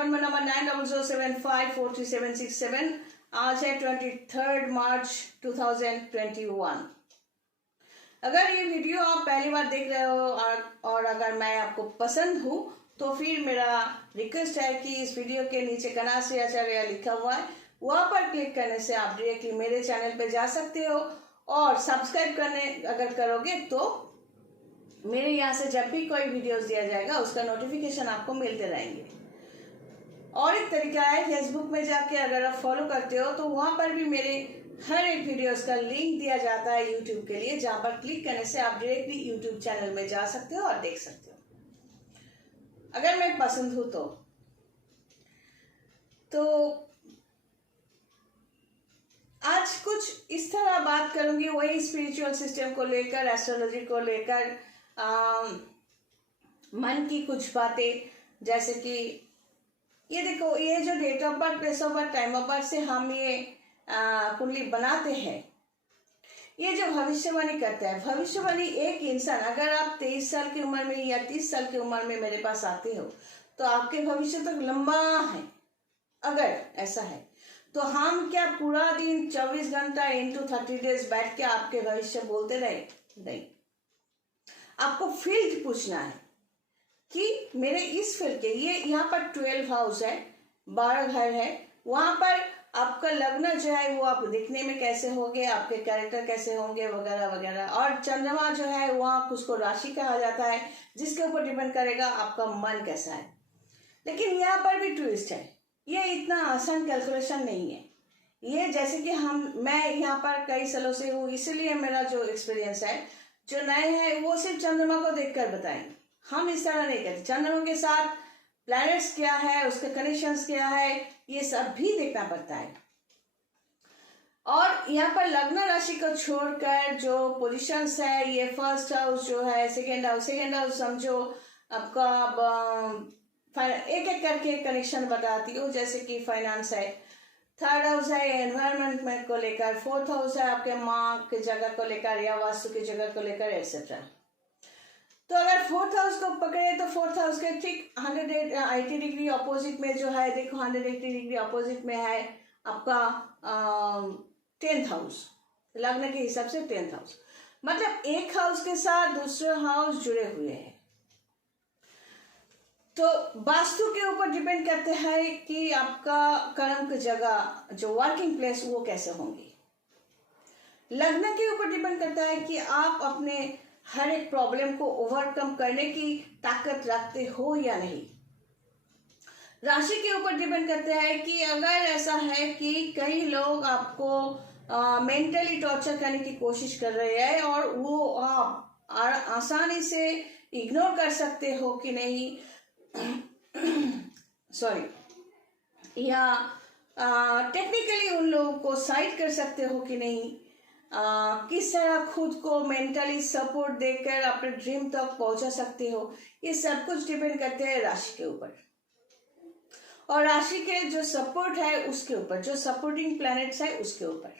Appointment number 9007543767। आज है 23 मार्च 2021। अगर ये वीडियो आप पहली बार देख रहे हो और अगर मैं आपको पसंद हूँ तो फिर मेरा रिक्वेस्ट है कि इस वीडियो के नीचे कनाश्री आचार्य लिखा हुआ है, वहाँ पर क्लिक करने से आप डायरेक्टली मेरे चैनल पे जा सकते हो और सब्सक्राइब करने अगर करोगे तो मेरे यहाँ से जब भी कोई वीडियोस दिया जाएगा उसका नोटिफिकेशन आपको मिलते रहेंगे। और एक तरीका है, फेसबुक में जाके अगर आप फॉलो करते हो तो वहाँ पर भी मेरे हर एक वीडियोस का लिंक दिया जाता है यूट्यूब के लिए, जहाँ पर क्लिक करने से आप डायरेक्टली यूट्यूब चैनल में जा सकते हो और देख सकते हो अगर मैं पसंद हूँ तो आज कुछ इस तरह बात करूंगी, वही स्पिरिचुअल सिस्टम को लेकर, एस्ट्रोलॉजी को लेकर, मन की कुछ बातें, जैसे कि ये देखो, ये जो date of birth, place of birth, time of birth से हम ये कुंडली बनाते हैं, ये जो भविष्यवाणी करता है, भविष्यवाणी एक इंसान, अगर आप 23 साल की उम्र में या 30 साल की उम्र में मेरे पास आते हो तो आपके भविष्य तक लंबा है। अगर ऐसा है तो हम क्या पूरा दिन 24 घंटा इंटू 30 डेज बैठ के आपके भविष्य बोलते रहे? नहीं, आपको फील्ड पूछना है कि मेरे इस फील्ड के, ये यहाँ पर 12 हाउस है, 12 घर है, वहां पर आपका लग्न जो है वो आप दिखने में कैसे होंगे, आपके कैरेक्टर कैसे होंगे, वगैरह वगैरह। और चंद्रमा जो है वहाँ उसको राशि कहा जाता है, जिसके ऊपर डिपेंड करेगा आपका मन कैसा है। लेकिन यहाँ पर भी ट्विस्ट है, ये इतना आसान कैलकुलेशन नहीं है। ये जैसे कि मैं यहाँ पर कई सालों से हूँ, इसलिए मेरा जो एक्सपीरियंस है, जो नए हैं वो सिर्फ चंद्रमा को देखकर बताएंगे। हम इस तरह नहीं करते, चंद्रमा के साथ प्लैनेट्स क्या है, उसके कनेक्शंस क्या है, ये सब भी देखना पड़ता है। और यहाँ पर लग्न राशि को छोड़कर जो पोजीशंस है, ये फर्स्ट हाउस जो है, सेकेंड हाउस समझो आपका एक एक करके कनेक्शन बताती हूँ, जैसे कि फाइनेंस है, थर्ड हाउस है एनवायरनमेंट में को लेकर, फोर्थ हाउस है आपके माँ की जगह को लेकर या वास्तु की जगह को लेकर, एक्सेट्रा। तो अगर फोर्थ हाउस को पकड़े तो फोर्थ हाउस के ठीक 180 डिग्री अपोजिट में जो है, देखो 180 डिग्री अपोजिट में है आपका 10th हाउस, लग्न के हिसाब से 10th हाउस, मतलब एक हाउस के साथ दूसरे हाउस जुड़े हुए हैं। तो वास्तु के ऊपर डिपेंड करते हैं कि आपका कर्म की जगह, जो वर्किंग प्लेस, वो कैसे होंगी। लग्न के ऊपर डिपेंड करता है कि आप अपने हर एक प्रॉब्लम को ओवरकम करने की ताकत रखते हो या नहीं। राशि के ऊपर डिपेंड करता है कि अगर ऐसा है कि कई लोग आपको मेंटली टॉर्चर करने की कोशिश कर रहे हैं और वो आप आसानी से इग्नोर कर सकते हो कि नहीं, सॉरी, या टेक्निकली उन लोगों को साइड कर सकते हो कि नहीं, किस तरह खुद को मेंटली सपोर्ट देकर अपने ड्रीम तक पहुंचा सकते हो, ये सब कुछ डिपेंड करते हैं राशि के ऊपर। और राशि के जो सपोर्ट है उसके ऊपर, जो सपोर्टिंग प्लैनेट्स है उसके ऊपर।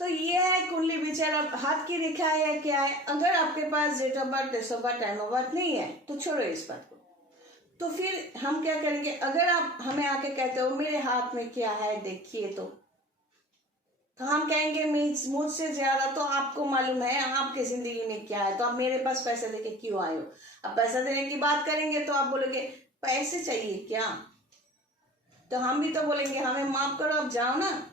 तो ये है कुंडली विचार। अब हाथ की रेखा है क्या है, अगर आपके पास date of birth, place of birth, time of birth नहीं है तो छोड़ो इस बात को। तो फिर हम क्या करेंगे, अगर आप हमें आके कहते हो मेरे हाथ में क्या है देखिए, तो हम कहेंगे मुझसे ज्यादा तो आपको मालूम है आपकी जिंदगी में क्या है, तो आप मेरे पास पैसे देके क्यों आए हो। अब पैसा देने की बात करेंगे तो आप बोलोगे पैसे चाहिए क्या, तो हम भी तो बोलेंगे हमें माफ करो, अब जाओ ना।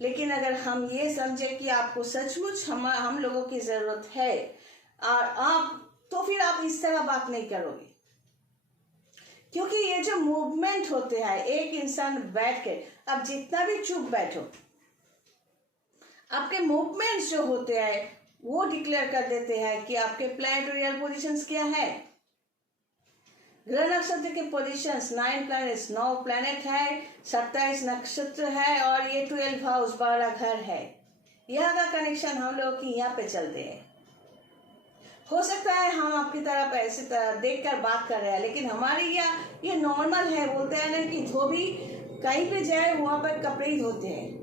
लेकिन अगर हम ये समझे कि आपको सचमुच हम लोगों की जरूरत है और आप, तो फिर आप इस तरह बात नहीं करोगे। क्योंकि ये जो मूवमेंट होते हैं, एक इंसान बैठ के, अब जितना भी चुप बैठो, आपके मूवमेंट्स जो होते हैं वो डिक्लेयर कर देते हैं कि आपके प्लैनेटोरियल पोजीशंस क्या है। ग्रह नक्षत्र के पोजीशंस 9 प्लैनेट्स, 9 प्लैनेट है, 27 नक्षत्र है और ये 12 हाउस, 12 घर है। यहाँ का कनेक्शन हम लोग की यहाँ पे चलते हैं। हो सकता है हम आपकी तरफ ऐसे तरह देख कर बात कर रहे हैं, लेकिन हमारे यहाँ ये नॉर्मल है। बोलते हैं ना कि धोबी कहीं पे जाए वहां पर कपड़े ही धोते हैं,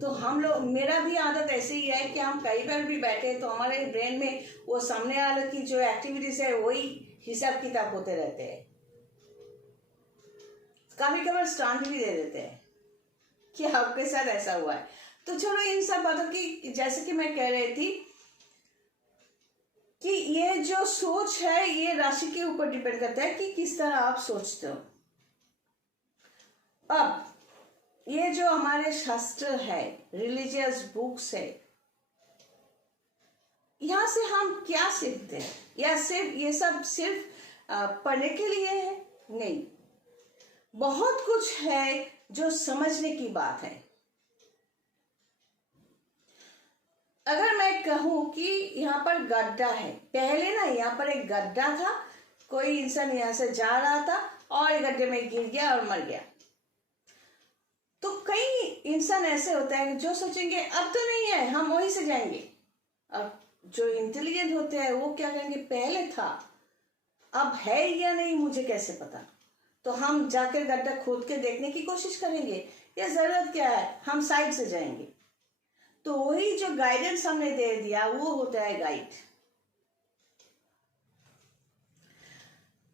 तो हम लोग, मेरा भी आदत ऐसे ही है कि हम कहीं पर भी बैठे तो हमारे ब्रेन में वो सामने वाले की जो एक्टिविटीज है वही हिसाब किताब होते रहते हैं। कभी कभार स्टांट भी दे देते हैं कि आपके साथ ऐसा हुआ है। तो चलो इन सब बातों की, जैसे कि मैं कह रही थी कि ये जो सोच है ये राशि के ऊपर डिपेंड करता है कि किस तरह आप सोचते हो। अब ये जो हमारे शास्त्र है, रिलीजियस बुक्स है, यहां से हम क्या सीखते हैं? या सिर्फ ये सब सिर्फ पढ़ने के लिए है? नहीं, बहुत कुछ है जो समझने की बात है। अगर मैं कहूं कि यहाँ पर गड्ढा है, पहले ना यहाँ पर एक गड्ढा था, कोई इंसान यहाँ से जा रहा था और गड्ढे में गिर गया और मर गया। तो कई इंसान ऐसे होते हैं जो सोचेंगे अब तो नहीं है, हम वहीं से जाएंगे। और जो इंटेलिजेंट होते हैं वो क्या कहेंगे, पहले था, अब है या नहीं मुझे कैसे पता, तो हम जाकर गड्ढा खोद के देखने की कोशिश करेंगे, या जरूरत क्या है, हम साइड से जाएंगे। तो वही जो गाइडेंस हमने दे दिया वो होता है गाइड।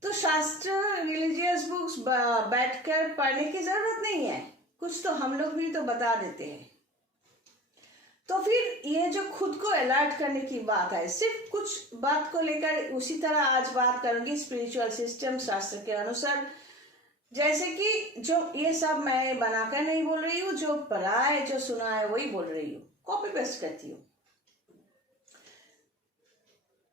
तो शास्त्र, रिलीजियस बुक्स बैठकर पढ़ने की जरूरत नहीं है, कुछ तो हम लोग भी तो बता देते हैं। तो फिर ये जो खुद को अलर्ट करने की बात है, सिर्फ कुछ बात को लेकर उसी तरह आज बात करूंगी स्पिरिचुअल सिस्टम शास्त्र के अनुसार। जैसे कि जो ये सब मैं बनाकर नहीं बोल रही हूँ, जो पढ़ा है, जो सुना है वही बोल रही हूँ, कॉपी पेस्ट करती हूँ।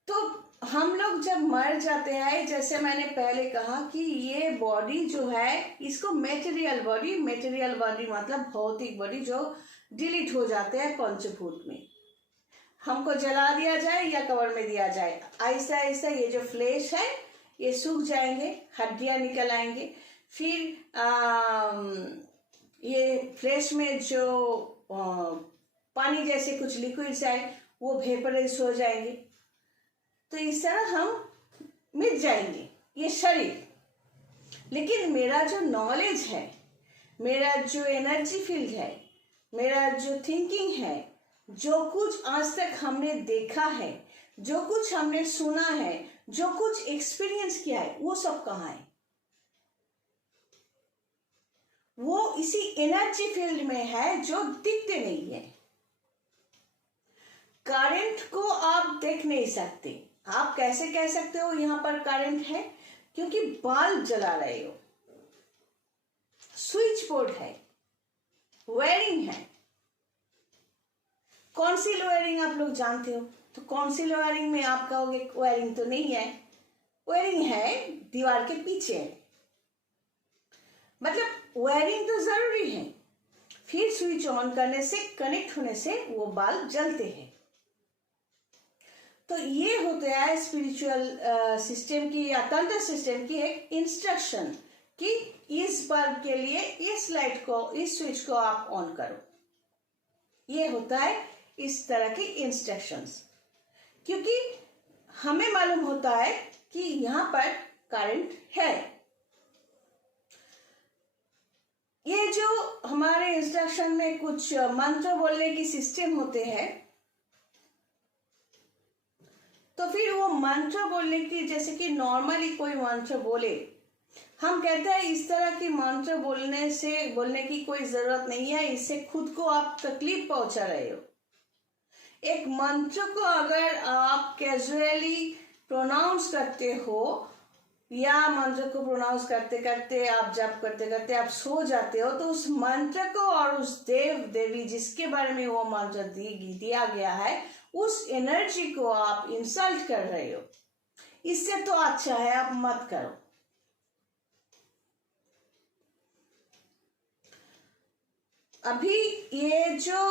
तो हम लोग जब मर जाते हैं, जैसे मैंने पहले कहा कि ये बॉडी जो है इसको मेटेरियल बॉडी मतलब भौतिक बॉडी जो डिलीट हो जाते हैं पंचभूत में, हमको जला दिया जाए या कब्र में दिया जाए, आहिस्ता आहिस्ता ये जो फ्लेश है ये सूख जाएंगे, हड्डियां निकल आएंगे, फिर ये फ्लेश में जो पानी जैसे कुछ लिक्विड्स आए वो वेपराइज हो जाएंगे। तो इस तरह हम मिट जाएंगे ये शरीर। लेकिन मेरा जो नॉलेज है, मेरा जो एनर्जी फील्ड है, मेरा जो थिंकिंग है, जो कुछ आज तक हमने देखा है, जो कुछ हमने सुना है, जो कुछ एक्सपीरियंस किया है, वो सब कहाँ है? वो इसी एनर्जी फील्ड में है जो दिखते नहीं है। करंट को आप देख नहीं सकते। आप कैसे कह सकते हो यहाँ पर करंट है? क्योंकि बल्ब जला रहे हो, स्विच बोर्ड है, वायरिंग है। कौन सी वायरिंग आप लोग जानते हो? तो कौन सी वायरिंग में आप कहोगे वायरिंग तो नहीं है, वायरिंग है दीवार के पीछे है, मतलब वायरिंग तो जरूरी है। फिर स्विच ऑन करने से, कनेक्ट होने से वो बल्ब जलते हैं। तो ये होता है स्पिरिचुअल सिस्टम की या तंत्र सिस्टम की एक इंस्ट्रक्शन कि इस बल्ब के लिए इस लाइट को, इस स्विच को आप ऑन करो। ये होता है इस तरह की इंस्ट्रक्शंस, क्योंकि हमें मालूम होता है कि यहाँ पर करंट है। ये जो हमारे इंस्ट्रक्शन में कुछ मंत्र बोलने की सिस्टम होते हैं, तो फिर वो मंत्र बोलने की, जैसे कि नॉर्मली कोई मंत्र बोले, हम कहते हैं इस तरह की मंत्र बोलने की कोई जरूरत नहीं है, इससे खुद को आप तकलीफ पहुंचा रहे हो। एक मंत्र को अगर आप कैजुअली प्रोनाउंस करते हो या मंत्र को प्रोनाउंस करते करते आप जप करते करते आप सो जाते हो, तो उस मंत्र को और उस देव देवी जिसके बारे में वो मंत्र दिया गया है, उस एनर्जी को आप इंसल्ट कर रहे हो। इससे तो अच्छा है आप मत करो। अभी ये जो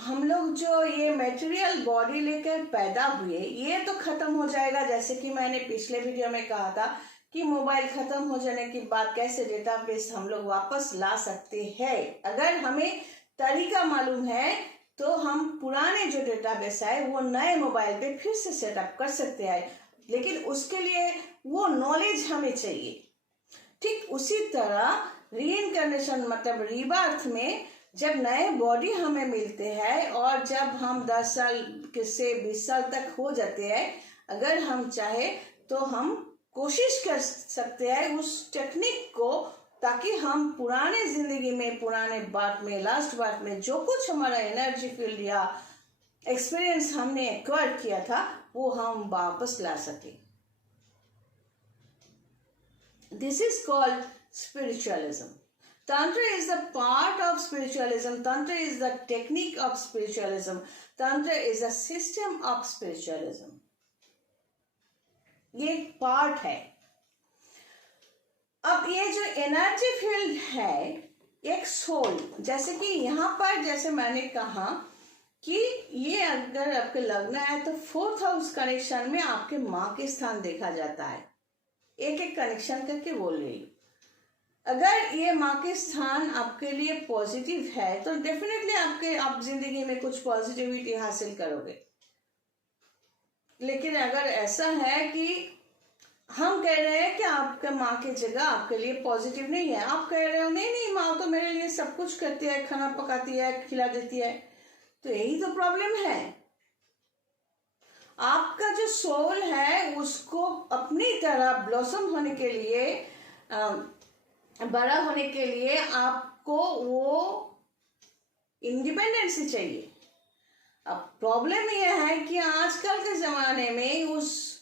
हम लोग जो ये मटेरियल बॉडी लेकर पैदा हुए, ये तो खत्म हो जाएगा। जैसे कि मैंने पिछले वीडियो में कहा था कि मोबाइल खत्म हो जाने के बाद कैसे डेटाबेस हम लोग वापस ला सकते हैं। अगर हमें तरीका मालूम है तो हम पुराने जो डेटाबेस है वो नए मोबाइल पे फिर से सेटअप कर सकते हैं, लेकिन उसके लिए वो नॉलेज हमें चाहिए। ठीक उसी तरह रीइंकार्नेशन मतलब रीबर्थ में जब नए बॉडी हमें मिलते हैं और जब हम 10 साल से 20 साल तक हो जाते हैं, अगर हम चाहे तो हम कोशिश कर सकते हैं उस टेक्निक को ताकि हम पुराने जिंदगी में, पुराने बात में, लास्ट बात में जो कुछ हमारा एनर्जी फील्ड या एक्सपीरियंस हमने एक्वायर किया था वो हम वापस ला सके। This is called spiritualism. Tantra is a part of spiritualism. Tantra is the technique of spiritualism. Tantra is a system of spiritualism. ये एक पार्ट है। अब ये जो एनर्जी फील्ड है, एक सोल, जैसे कि यहाँ पर जैसे मैंने कहा कि ये अगर आपके लग्न है तो 4th हाउस कनेक्शन में आपके माँ के स्थान देखा जाता है। एक एक कनेक्शन करके बोल रही हूँ। अगर ये माँ के स्थान आपके लिए पॉजिटिव है तो डेफिनेटली आप जिंदगी में कुछ पॉजिटिविटी हासिल करोगे। लेकिन अगर ऐसा है कि हम कह रहे हैं कि आपके माँ की जगह आपके लिए पॉजिटिव नहीं है, आप कह रहे हो नहीं माँ तो मेरे लिए सब कुछ करती है, खाना पकाती है, खिला देती है, तो यही तो प्रॉब्लम है। आपका जो सोल है उसको अपनी तरह ब्लॉसम होने के लिए, बड़ा होने के लिए आपको वो इंडिपेंडेंसी चाहिए। अब प्रॉब्लम यह है कि आजकल के ज़माने में उस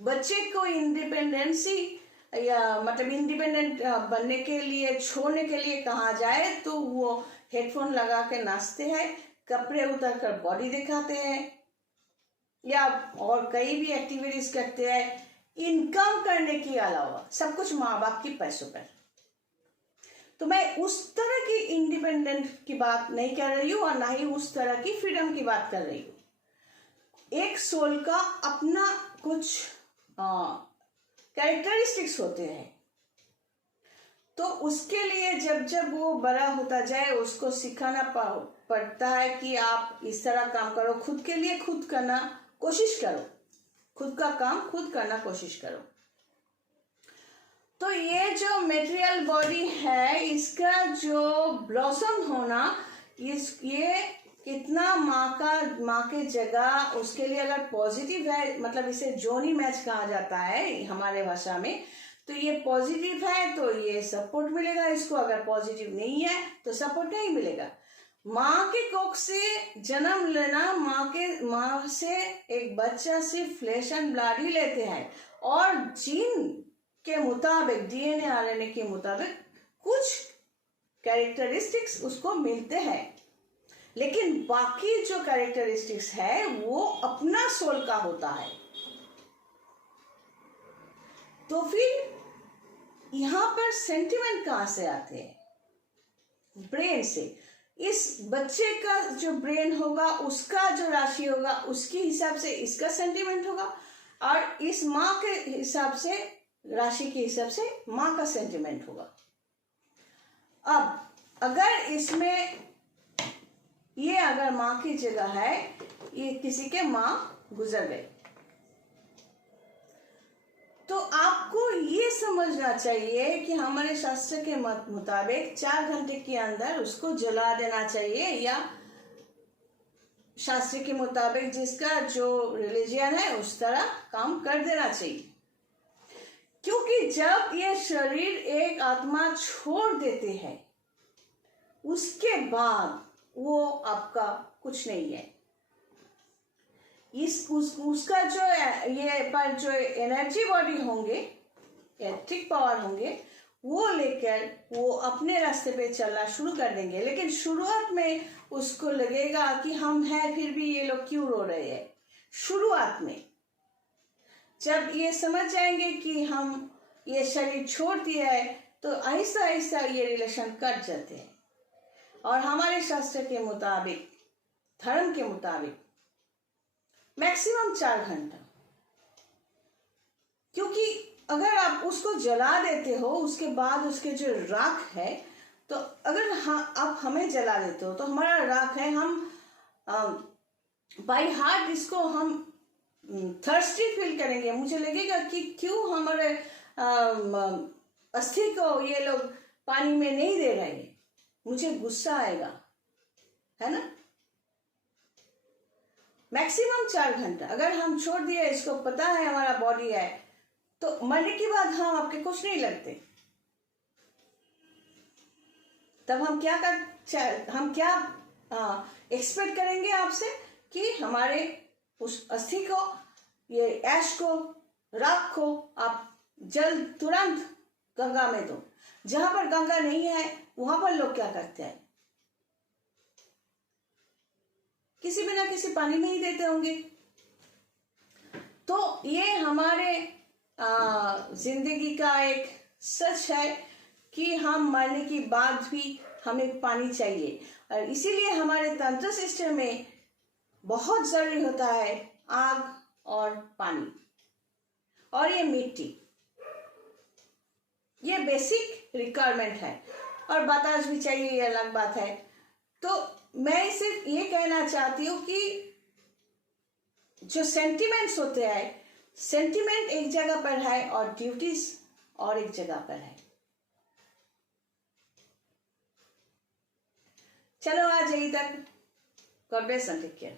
बच्चे को इंडिपेंडेंसी या मतलब इंडिपेंडेंट बनने के लिए, छोड़ने के लिए कहा जाए तो वो हेडफोन लगा के नाचते हैं, कपड़े उतार कर बॉडी दिखाते हैं या और कई भी एक्टिविटीज करते हैं, इनकम करने के अलावा सब कुछ माँ बाप की पैसों पर। तो मैं उस तरह की इंडिपेंडेंट की बात नहीं कर रही हूँ और ना ही उस तरह की फ्रीडम की बात कर रही हूँ। एक सोल का अपना कुछ कैरेक्टरिस्टिक्स होते हैं, तो उसके लिए जब जब वो बड़ा होता जाए उसको सिखाना पड़ता है कि आप इस तरह काम करो, खुद के लिए खुद करना कोशिश करो, खुद का काम खुद करना कोशिश करो। तो ये जो मेटेरियल बॉडी है, इसका जो ब्लॉसम होना, ये कितना माँ के जगह उसके लिए अगर पॉजिटिव है, मतलब इसे जोनी मैच कहा जाता है हमारे भाषा में, तो ये पॉजिटिव है तो ये सपोर्ट मिलेगा इसको, अगर पॉजिटिव नहीं है तो सपोर्ट नहीं मिलेगा। माँ के कोख से जन्म लेना, माँ से एक बच्चा सिर्फ फ्लैश एंड ब्लड ही लेते हैं और जीन के मुताबिक, डीएनए आरएनए के मुताबिक कुछ कैरेक्टरिस्टिक्स उसको मिलते हैं, लेकिन बाकी जो कैरेक्टरिस्टिक्स है वो अपना सोल का होता है। तो फिर यहाँ पर सेंटिमेंट कहाँ से आते हैं? ब्रेन से। इस बच्चे का जो ब्रेन होगा, उसका जो राशि होगा, उसके हिसाब से इसका सेंटिमेंट होगा और इस माँ के हिसाब से, राशि के हिसाब से माँ का सेंटिमेंट होगा। अब अगर इसमें ये अगर माँ की जगह है, ये किसी के माँ गुजर गए, तो आपको ये समझना चाहिए कि हमारे शास्त्र के मत मुताबिक 4 घंटे के अंदर उसको जला देना चाहिए, या शास्त्र के मुताबिक जिसका जो रिलीजियन है उस तरह काम कर देना चाहिए। क्योंकि जब ये शरीर एक आत्मा छोड़ देते हैं उसके बाद वो आपका कुछ नहीं है। उसका जो ये पर जो एनर्जी बॉडी होंगे, इलेक्ट्रिक पावर होंगे, वो लेकर वो अपने रास्ते पे चलना शुरू कर देंगे। लेकिन शुरुआत में उसको लगेगा कि हम हैं, फिर भी ये लोग क्यों रो रहे हैं। शुरुआत में जब ये समझ जाएंगे कि हम ये शरीर छोड़ दिया है तो आहिस्ता आहिस्ता ये रिलेशन कट जाते हैं। और हमारे शास्त्र के मुताबिक, धर्म के मुताबिक मैक्सिमम 4 घंटा, क्योंकि अगर आप उसको जला देते हो उसके बाद उसके जो राख है, तो अगर आप हमें जला देते हो तो हमारा राख है, हम बाय हार्ट इसको हम थर्स्टी फील करेंगे। मुझे लगेगा कि क्यों हमारे अस्थि को ये लोग पानी में नहीं दे रहे, मुझे गुस्सा आएगा, है ना। मैक्सिमम 4 घंटा अगर हम छोड़ दिए, इसको पता है हमारा बॉडी है तो मरने के बाद हम आपके कुछ नहीं लगते, तब हम क्या एक्सपेक्ट करेंगे आपसे कि हमारे उस अस्थि को, ये ऐश को, राख को आप जल तुरंत गंगा में दो। जहां पर गंगा नहीं है वहां पर लोग क्या करते हैं, किसी बिना किसी पानी में ही देते होंगे। तो ये हमारे जिंदगी का एक सच है कि हम मरने के बाद भी हमें पानी चाहिए, और इसीलिए हमारे तंत्र सिस्टम में बहुत जरूरी होता है आग और पानी और ये मिट्टी, ये बेसिक रिक्वायरमेंट है। और बतास भी चाहिए, ये अलग बात है। तो मैं सिर्फ ये कहना चाहती हूँ कि जो सेंटिमेंट्स होते हैं, सेंटिमेंट एक जगह पर है और ड्यूटीज और एक जगह पर है। चलो आज यही तक। God bless and take care.